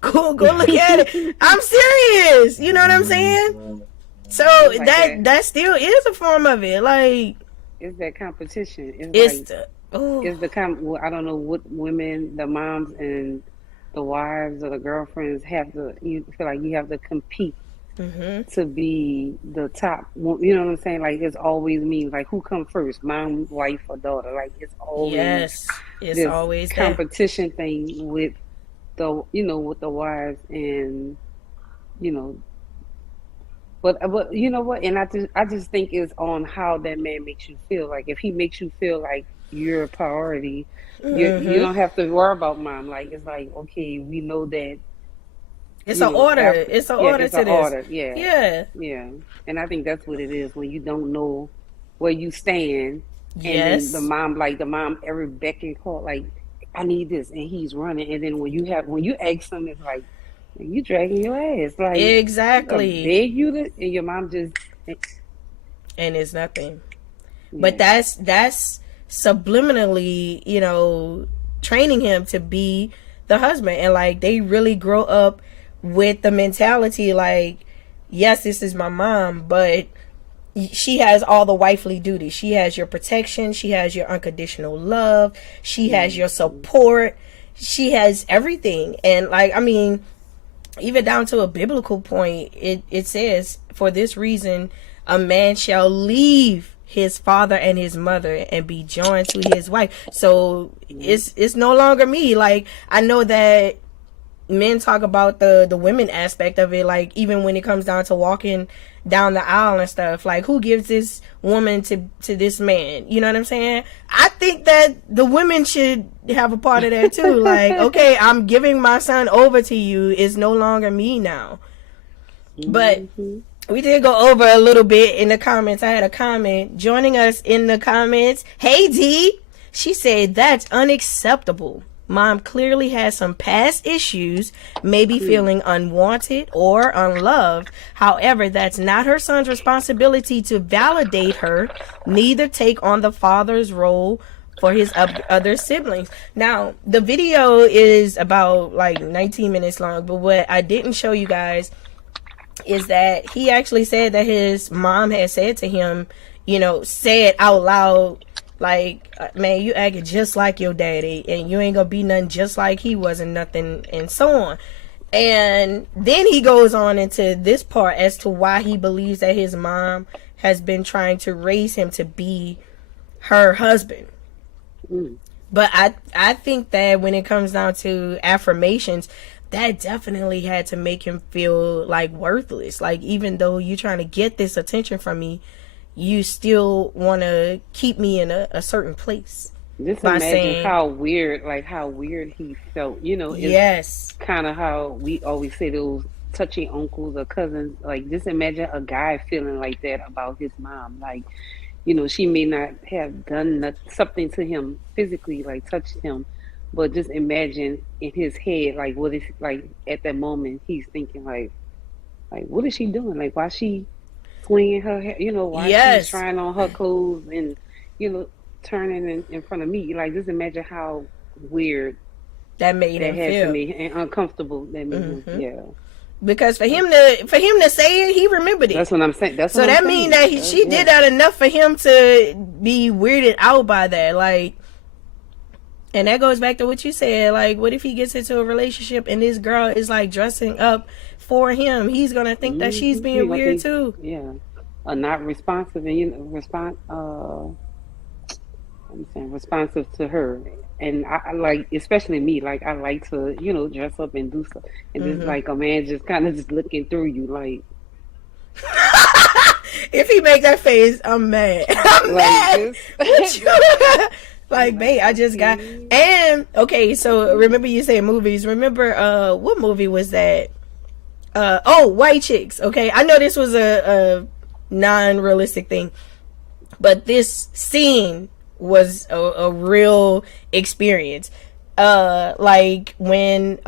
Go look at it. I'm serious. You know what I'm saying? So Like that still is a form of it. Like, it's that competition. it's Like, oh it's the well, I don't know what women, the moms and the wives or the girlfriends have to. You feel like you have to compete to be the top. You know what I'm saying? Like, it's always me. Like, who come first, mom, wife, or daughter? Like, it's always yes, it's this always that. competition thing with the with the wives and you know. But you know what? And I just think it's on how that man makes you feel. Like, if he makes you feel like you're a priority, you don't have to worry about mom. Like, it's like, okay, we know that. It's an order. It's an order it's to an this. order. Yeah. Yeah. And I think that's what it is when you don't know where you stand. Yes. And then the mom every beck and call, like, I need this, and he's running. And then when you ask him, it's like, you dragging your ass. Like, Exactly. beg you to, and your mom just. And it's nothing. Yeah. But that's subliminally, you know, training him to be the husband. And like, they really grow up with the mentality like, yes, this is my mom, but she has all the wifely duties. She has your protection, she has your unconditional love, she has your support, she has everything. And like, I mean, even down to a biblical point, it says, for this reason a man shall leave his father and his mother and be joined to his wife. So it's no longer me. Like, I know that men talk about the women aspect of it, like, even when it comes down to walking down the aisle and stuff, like, who gives this woman to this man? You know what I'm saying? I think that the women should have a part of that too. Like, okay, I'm giving my son over to you, it's no longer me now. But we did go over a little bit in the comments. I had a comment joining us in the comments. Hey D, she said, that's unacceptable. Mom clearly has some past issues, maybe feeling unwanted or unloved. However, that's not her son's responsibility to validate her, neither take on the father's role for his other siblings. Now, the video is about like 19 minutes long, but what I didn't show you guys is that he actually said that his mom had said to him, you know, say it out loud, like, man, you acting just like your daddy, and you ain't gonna be nothing just like he was, and nothing, and so on. And then he goes on into this part as to why he believes that his mom has been trying to raise him to be her husband. But I think that when it comes down to affirmations, that definitely had to make him feel like worthless. Like, even though you're trying to get this attention from me, you still want to keep me in a certain place. Just imagine how weird he felt. You know, yes, kind of how we always say those touchy uncles or cousins. Like, just imagine a guy feeling like that about his mom. Like, you know, she may not have done something to him physically, like touched him, but just imagine in his head, like, what is, like, at that moment he's thinking, like what is she doing? Like, why she swinging her hair, you know, why she's trying on her clothes and, you know, turning in front of me. Like, just imagine how weird that made him feel. To me, and uncomfortable that made him. Yeah. Because for him to say it, he remembered it. That's what I'm saying. So that means that she did that enough for him to be weirded out by that. Like, and that goes back to what you said. Like, what if he gets into a relationship and this girl is like dressing up for him? He's gonna think that she's being weird too. Yeah, not responsive, and I'm saying responsive to her. And I like, especially me, like I like to, dress up and do stuff. And it's like a man just kind of just looking through you, like. If he make that face, I'm mad. I'm mad. Like, babe, I just got. And okay, so remember you said movies. Remember, what movie was that? White Chicks. Okay, I know this was a non-realistic thing, but this scene was a real experience. Like when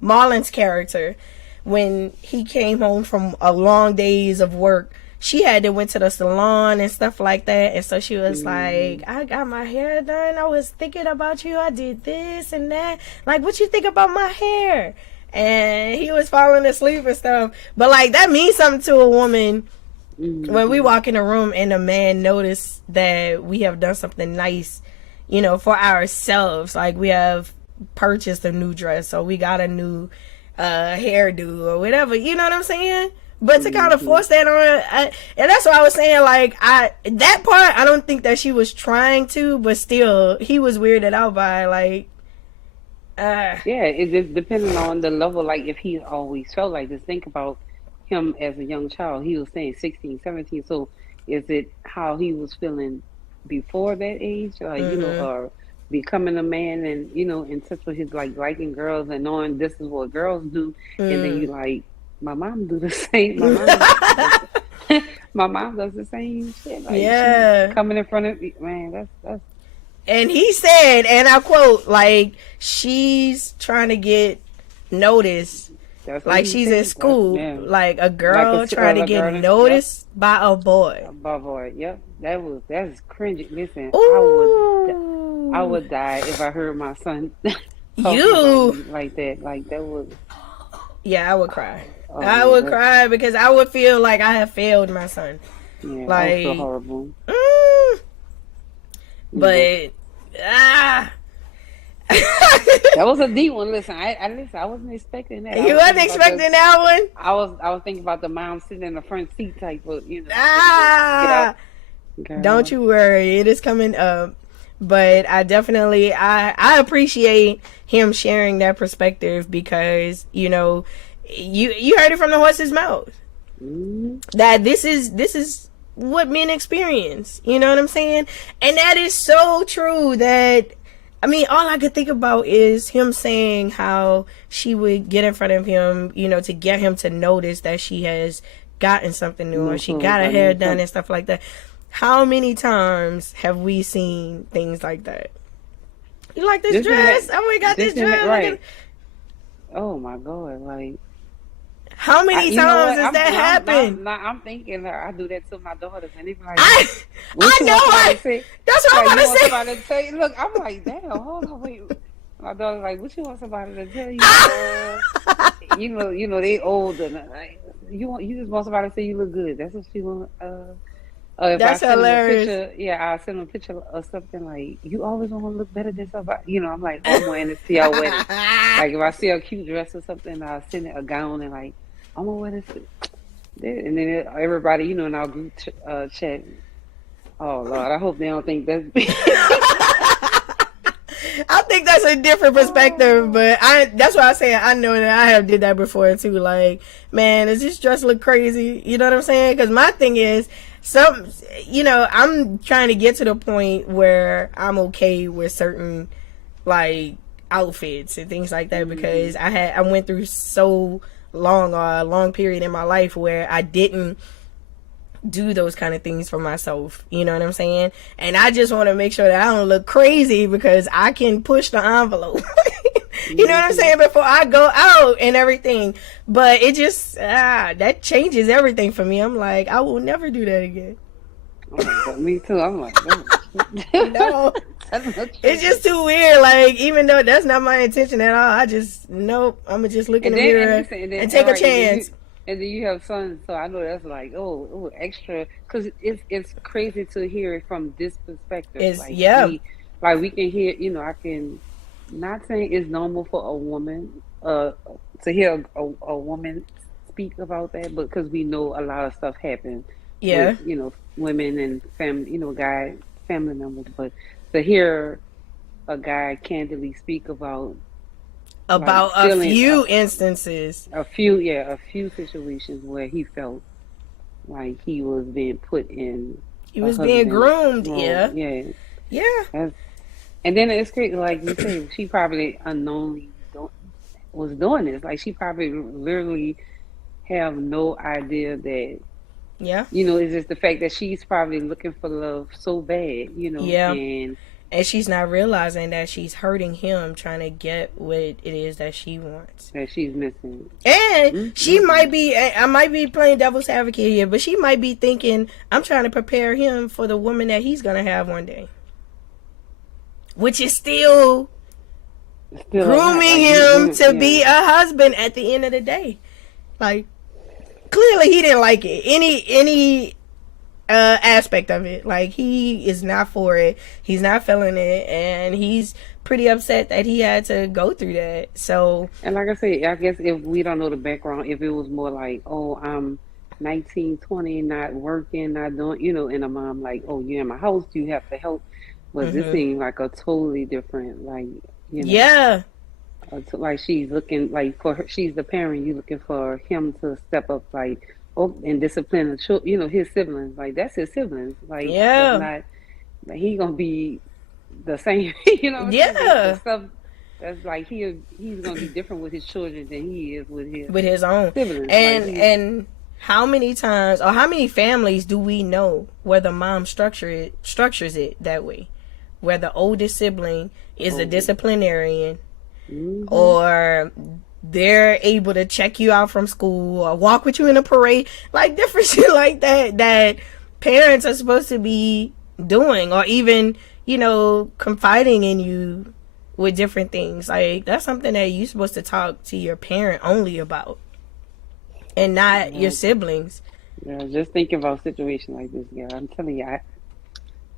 Marlon's character, when he came home from a long days of work, she had to went to the salon and stuff like that, and so she was like, I got my hair done, I was thinking about you, I did this and that, like, what you think about my hair? And he was falling asleep and stuff. But like, that means something to a woman. When we walk in a room and a man notice that we have done something nice, for ourselves, like we have purchased a new dress or we got a new hairdo or whatever, you know what I'm saying? But to kind of force that on, and that's what I was saying, like, that part, I don't think that she was trying to, but still, he was weirded out by, like, yeah, it just depending on the level, like, if he always felt like this, think about him as a young child. He was saying 16, 17. So is it how he was feeling before that age, like, or becoming a man and, in touch with his, like, liking girls and knowing this is what girls do. And then you like, my mom do the same. My mom does the same shit. Like, yeah. Coming in front of me, man, that's. And he said, and I quote, like, she's trying to get noticed. Like she's in school, like a girl like trying to get noticed by a boy. By a boy, yep. That's cringy. Listen, Ooh. I would die if I heard my son like that. Like that would. Yeah, I would cry. I would cry because I would feel like I have failed my son. Yeah, like so horrible. But that was a deep one. Listen, I wasn't expecting that. You wasn't expecting that one? I was thinking about the mom sitting in the front seat type of, Don't you worry, it is coming up. But I definitely I appreciate him sharing that perspective because you heard it from the horse's mouth that this is what men experience. You know what I'm saying? And that is so true. That I mean, all I could think about is him saying how she would get in front of him, to get him to notice that she has gotten something new or she got her hair done and stuff like that. How many times have we seen things like that? You like this dress? Oh, we got this dress. Right. Oh my God! Like, how many times does that happen? I'm thinking I do that to my daughters, and they be like, I know it. That's what I'm gonna say. Somebody to tell you, look, I'm like, damn, hold on, wait. My daughter's like, what you want somebody to tell you? They older. Like, you just want somebody to say you look good. That's what she want. If that's I send hilarious. Them a picture, I'll send them a picture of something like, you always want to look better than somebody. I'm like, I'm wearing this to y'all wedding. Like, if I see a cute dress or something, I'll send it a gown and like, I'm gonna wear this. And then everybody, in our group chat. Oh Lord, I hope they don't think that's. I think that's a different perspective, but that's why I say I know that I have did that before too. Like, man, does this dress look crazy? You know what I'm saying? Because my thing is, I'm trying to get to the point where I'm okay with certain like outfits and things like that because I went through so long or a long period in my life where I didn't do those kind of things for myself, you know what I'm saying? And I just want to make sure that I don't look crazy because I can push the envelope. You know what I'm saying? Before I go out and everything. But it just that changes everything for me. I'm like, I will never do that again. Oh, me too. I'm like, No. It's just too weird. Like, even though that's not my intention at all, I just nope. I'ma just look in the mirror and take a chance. And then you have sons, so I know that's like, extra, because it's crazy to hear it from this perspective. It's like, yeah. We can hear, I can, not saying it's normal for a woman, to hear a woman speak about that, but because we know a lot of stuff happens. Yeah. With, women and family, family members, but to hear a guy candidly speak about a few instances, a few situations where he felt like he was being put in, he was being groomed. role. Yeah. And then it's crazy, like you say, she probably unknowingly was doing this. Like, she probably literally have no idea that. Yeah. It's just the fact that she's probably looking for love so bad. Yeah. And she's not realizing that she's hurting him, trying to get what it is that she wants. That she's missing. And she might be, I might be playing devil's advocate here, but she might be thinking, I'm trying to prepare him for the woman that he's going to have one day. Which is still grooming him to be a husband at the end of the day. Like, clearly he didn't like it. Any aspect of it. Like, he is not for it. He's not feeling it, and he's pretty upset that he had to go through that. So, and like I said, I guess if we don't know the background, if it was more like, I'm 19, 20, not working, not doing, and a mom like, you're in my house, you have to help. But this seemed like a totally different, like, yeah. Like, she's looking, like, for her, she's the parent, you're looking for him to step up, like, and discipline the children, his siblings. Like, that's his siblings. Like, yeah. Like, he gonna be the same, Yeah. Stuff that's like, he's gonna be different with his children than he is with his own siblings. And how many times or how many families do we know where the mom structures it that way, where the oldest sibling is a disciplinarian, or they're able to check you out from school or walk with you in a parade, like different shit like that parents are supposed to be doing, or even, confiding in you with different things. Like, that's something that you're supposed to talk to your parent only about, and not your siblings. Yeah, just thinking about a situation like this, girl. I'm telling you,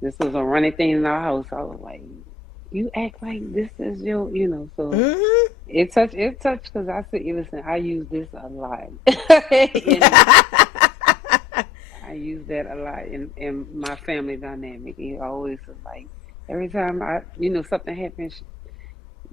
this was a running thing in our house. I was like, you act like this is your, so it touched because I said, listen, I use this a lot. I use that a lot in my family dynamic. It always was like, every time something happens,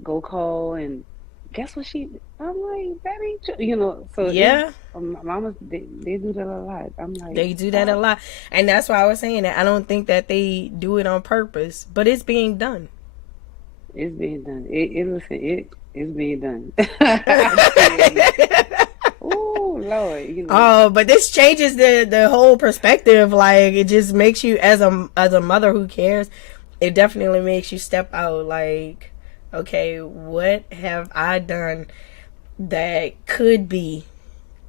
go call and guess what I'm like, that ain't true, so yeah. Mamas, they do that a lot. I'm like, they do that a lot, and that's why I was saying that I don't think that they do it on purpose, but it's being done. It's being done. It's being done. Oh Lord, Oh, but this changes the whole perspective. Like, it just makes you, as a mother who cares, it definitely makes you step out. Like, okay, what have I done that could be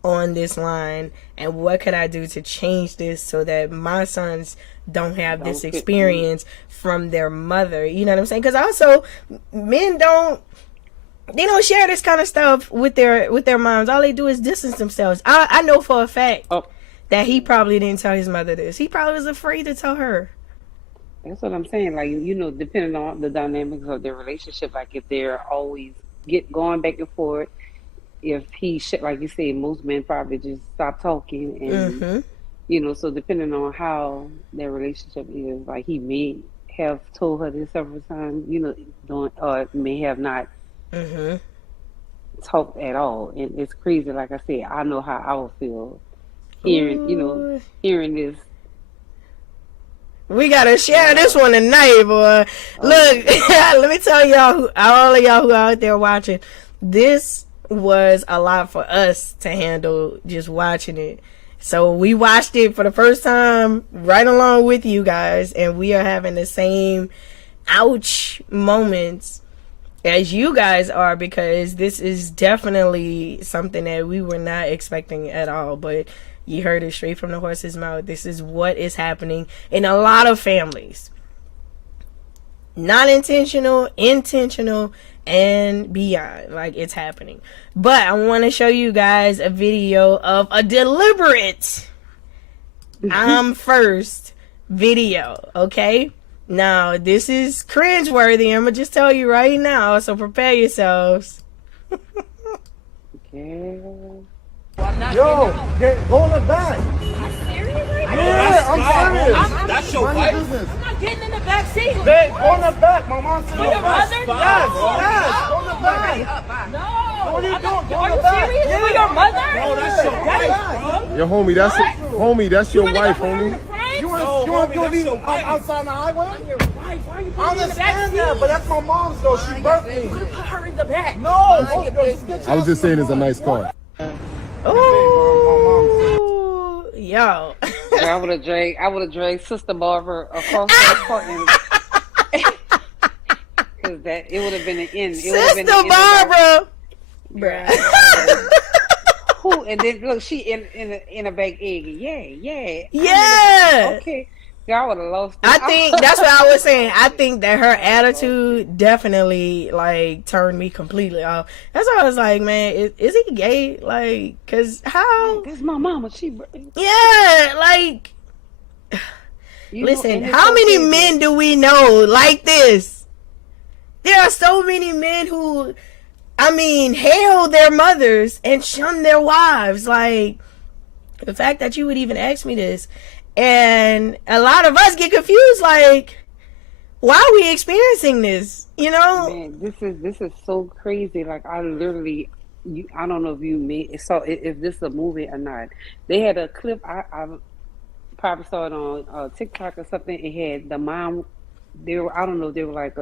on this line, and what could I do to change this so that my sons don't have this experience from their mother? You know what I'm saying? Because also, men don't share this kind of stuff with their moms. All they do is distance themselves. I know for a fact that he probably didn't tell his mother this. He probably was afraid to tell her. That's what I'm saying. Like, depending on the dynamics of their relationship, like if they're always going back and forth, if he like you said, most men probably just stop talking, and so depending on how their relationship is, like, he may have told her this several times, or may have not talked at all. And it's crazy. Like I said, I know how I would feel hearing this. We gotta share this one tonight, boy. Look, let me tell y'all, all of y'all who are out there watching, this was a lot for us to handle just watching it. So we watched it for the first time right along with you guys, and we are having the same ouch moments as you guys are, because this is definitely something that we were not expecting at all. But you heard it straight from the horse's mouth. This is what is happening in a lot of families. not intentional, intentional, and beyond. Like, it's happening. But I want to show you guys a video of a deliberate I'm first video, okay? Now, this is cringeworthy. I'm going to just tell you right now, so prepare yourselves. Yeah. Yo, go in the back. Yeah, I'm serious. That's your wife. I'm not getting in the back seat. Babe, go in the back. My mom's in the your back. mother? Yes, go in the back. No. What are you doing? Go in Are the you back. serious? For your mother? No, that's your wife. Yo, homie, that's your wife, homie. You want to leave outside the highway? Why are you I putting her in the back understand seat? that, but that's my mom's though. She birthed me. Put her in the back. No, I was just saying it's a nice car. Ooh, yo. I would have dragged Sister Barbara across that court, because that it would have been an end. It would have been Sister an end Barbara. Bruh. Who? And then look, she in a back egg. Yeah. Yeah. Okay. Y'all would have lost. I think that's what I was saying. I think that her attitude definitely like turned me completely off. That's why I was like, man, is he gay? Like, cause how? That's my mama. Yeah, like, listen, how many men do we know like this? There are so many men who, I mean, hail their mothers and shun their wives. Like, the fact that you would even ask me this. And a lot of us get confused, like, why are we experiencing this? You know? Man, this is so crazy. Like, I literally, I don't know if you saw if this is a movie or not. They had a clip. I probably saw it on TikTok or something. It had the mom. They were, I don't know. They were like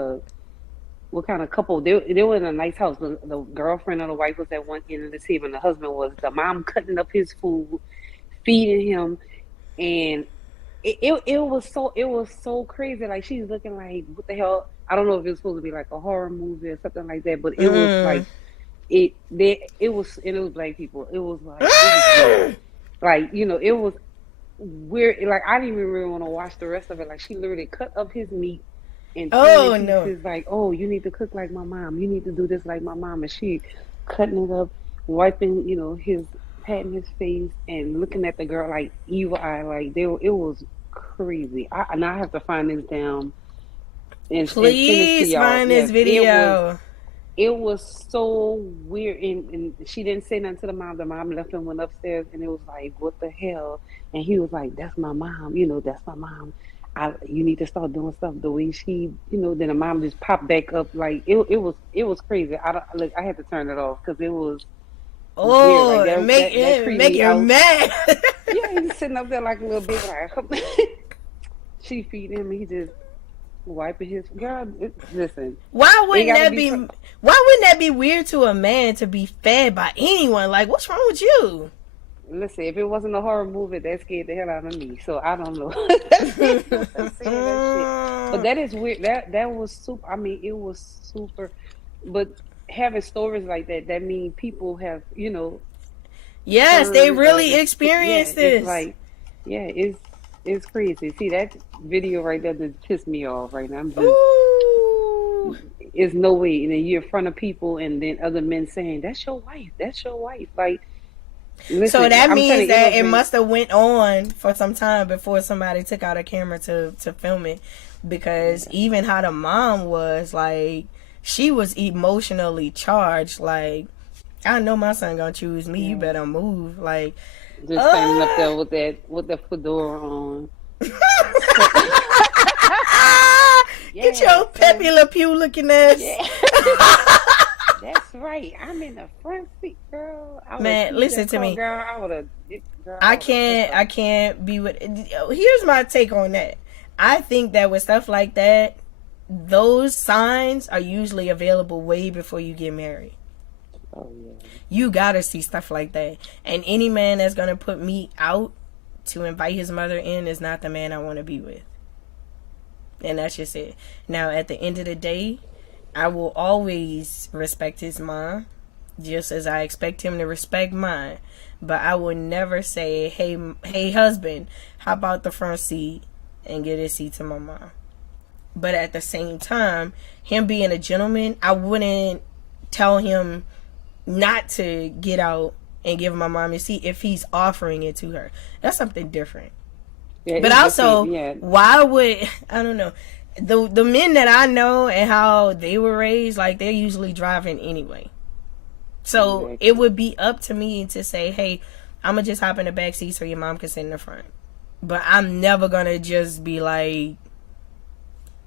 what kind of couple? They were in a nice house. The girlfriend or the wife was at one end of the table, and the husband was. The mom cutting up his food, feeding him. And it was so crazy. Like, she's looking like, what the hell? I don't know if it was supposed to be like a horror movie or something like that, but it was like it was black people. It was like it was weird. Like, I didn't even really want to watch the rest of it. Like, she literally cut up his meat and pieces, like, oh, you need to cook like my mom. You need to do this like my mom. And she cutting it up, wiping his. Patting his face and looking at the girl like evil eye, like it was crazy. I have to find this down. And please find this video. It was so weird, and she didn't say nothing to the mom. The mom left and went upstairs, and it was like, what the hell? And he was like, "That's my mom. That's my mom. You need to start doing stuff the way she, Then the mom just popped back up, like it was crazy. I had to turn it off because it was. Oh, like make you mad. Yeah, he's sitting up there like a little bit like she feed him, he just wiping his girl. Listen, why wouldn't that be weird to a man to be fed by anyone? Like, what's wrong with you? Listen, if it wasn't a horror movie, that scared the hell out of me. So I don't know. But that is weird. That was super. I mean, it was super. But having stories like that means people have, yes, they really experienced this. It's like, it's crazy. See, that video right there just pissed me off right now. I'm just, it's no way. And then you're in front of people, and then other men saying, "That's your wife. That's your wife." Like, listen, so that means that it must have went on for some time before somebody took out a camera to film it, because even how the mom was like. She was emotionally charged. Like, I know my son gonna choose me. You better move. Like, just standing up there with the fedora on. Get your Pepe Le Pew looking ass. Yeah. That's right. I'm in the front seat, girl. Man, listen to me. Girl, I can't be with. Here's my take on that. I think that with stuff like that. Those signs are usually available way before you get married. Oh, yeah. You gotta see stuff like that. And any man that's gonna put me out to invite his mother in is not the man I want to be with. And that's just it. Now, at the end of the day, I will always respect his mom, just as I expect him to respect mine. But I will never say, hey husband, how about the front seat and get a seat to my mom? But at the same time, him being a gentleman, I wouldn't tell him not to get out and give my mom a seat if he's offering it to her. That's something different. Yeah, but it's also, different, yeah. why would, I don't know, the men that I know and how they were raised, like, they're usually driving anyway. So Exactly. it would be up to me to say, hey, I'm gonna just hop in the back seat so your mom can sit in the front. But I'm never gonna just be like,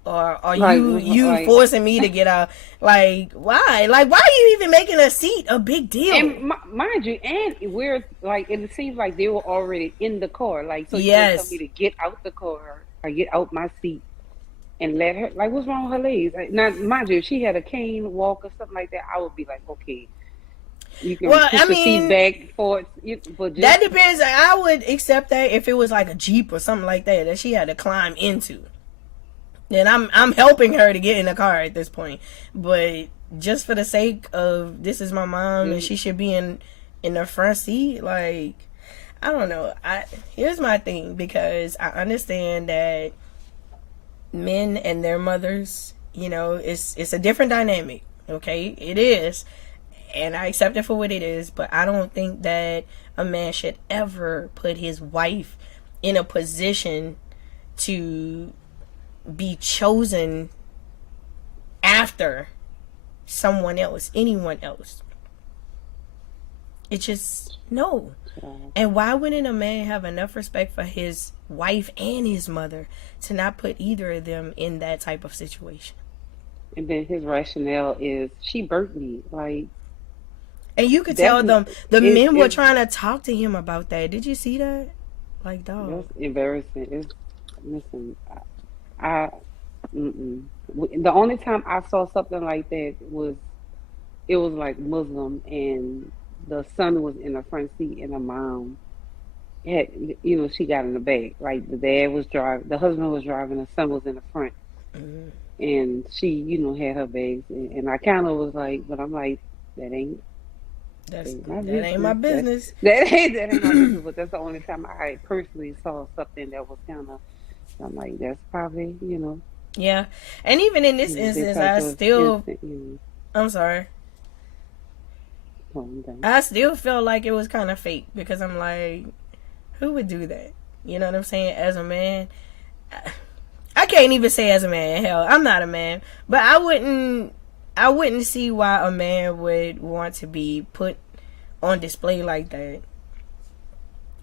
or are you like, forcing me to get out? Like, why? Like, why are you even making a seat a big deal? And mind you, and we're like, it seems like they were already in the car. Like, so you Yes. tell me to get out the car or get out my seat and let her. Like, what's wrong with her legs? Like, now, mind you, if she had a cane, walk, or something like that, I would be like, okay, you can Well, push I the mean, seat back for but just, that depends. I would accept that if it was like a Jeep or something like that she had to climb into. Then I'm helping her to get in the car at this point. But just for the sake of this is my mom and she should be in the front seat, like, I don't know. Here's my thing, because I understand that men and their mothers, you know, it's a different dynamic. Okay, it is, and I accept it for what it is. But I don't think that a man should ever put his wife in a position to be chosen after someone else, anyone else. It's just no. And why wouldn't a man have enough respect for his wife and his mother to not put either of them in that type of situation? and then his rationale is she burnt me. Like, and you could tell them the it- men were it- trying to talk to him about that. Did you see that? Like, dog. that's embarrassing. Listen, the only time I saw something like that was it was like Muslim, and the son was in the front seat, and the mom had, she got in the back. Like, the dad was driving, the husband was driving, the son was in the front, and she, had her bags, and I kind of was like, but I'm like, that ain't my business. That ain't my business. But that's the only time I personally saw something that was kind of. I'm like, that's probably, Yeah, and even in this instance, I still. I'm sorry. I still felt like it was kind of fake, because I'm like, who would do that? You know what I'm saying? As a man, I can't even say as a man. Hell, I'm not a man, but I wouldn't see why a man would want to be put on display like that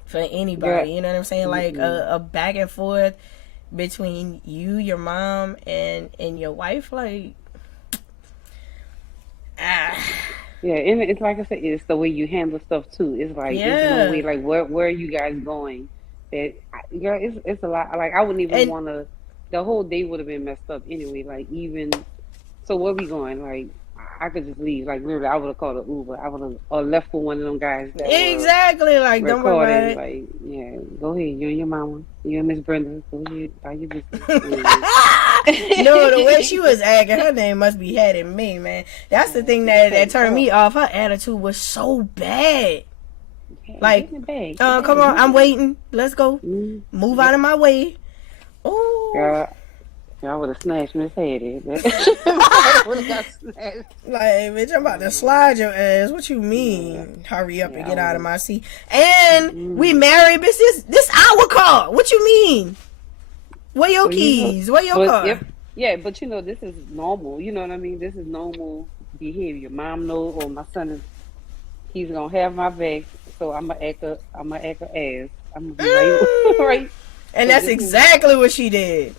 for anybody. Yeah. You know what I'm saying? Like a back and forth between you, your mom, and your wife. Like, Yeah, and it's like I said, it's the way you handle stuff too. It's like, it's no way, like, where are you guys going? It's a lot. Like, I wouldn't even want to. The whole day would have been messed up anyway. Like, even so, where we going? Like, I could just leave. Like, literally, I would have called an Uber. I would have or left for one of them guys. That exactly. Like, don't worry about it. Like, yeah, go ahead. You and your mama. You and Miss Brenda. Go ahead. Buy your business. No, the way she was acting, her name must be Hattie Mae, man. That's the thing that turned me off. Her attitude was so bad. Like, come on, I'm waiting. Let's go. Move out of my way. Oh. I would have snatched Miss Hattie. Like, bitch, I'm about to slide your ass. What you mean? Hurry up and get out of my seat. And we married, bitch. This our car. What you mean? Where your keys? Where your car? Yeah, but this is normal. You know what I mean? This is normal behavior. Mom knows, or my son he's gonna have my back, so I'm gonna act a ass. I'm gonna be right. And that's exactly what she did.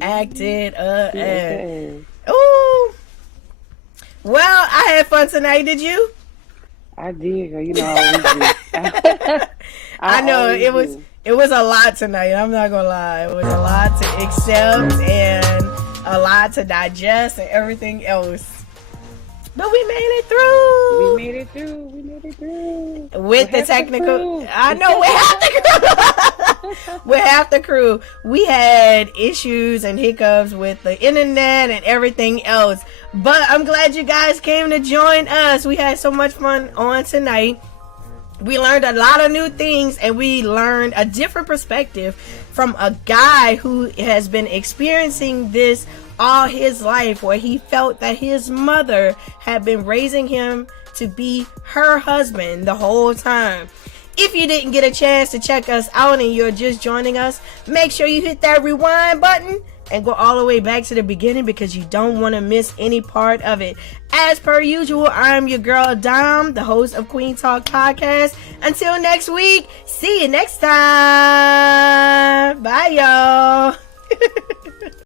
Acted ass. Ooh. Well, I had fun tonight. Did you? I did. I always do. I know it was. It was a lot tonight. I'm not gonna lie. It was a lot to accept and a lot to digest and everything else. But we made it through. With the technical, I know we're half the crew. We had issues and hiccups with the internet and everything else. But I'm glad you guys came to join us. We had so much fun on tonight. We learned a lot of new things, and we learned a different perspective from a guy who has been experiencing this all his life, where he felt that his mother had been raising him to be her husband the whole time. If you didn't get a chance to check us out and you're just joining us, make sure you hit that rewind button and go all the way back to the beginning, because you don't want to miss any part of it. As per usual, I'm your girl Dom, the host of Queen Talk Podcast. Until next week, see you next time. Bye, y'all.